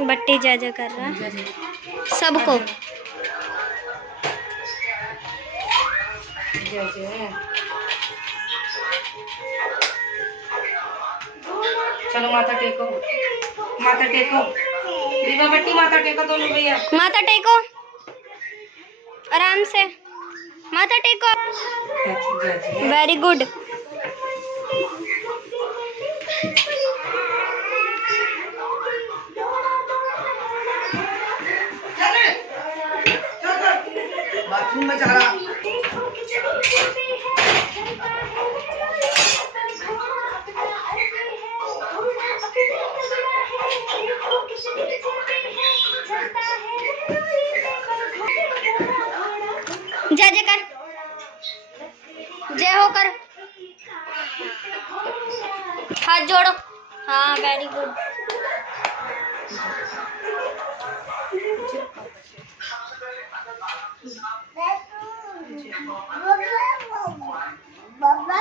बट्टी जा कर रहा है सबको। चलो माथा टेको, माथा टेको दीवा बट्टी, माथा टेको दोनों भैया, माथा टेको आराम से, माथा टेको। Very good. बाथरूम में जा रहा। जय जय कर, जय हो कर, हाथ जोड़ो। हाँ वेरी गुड। बाबा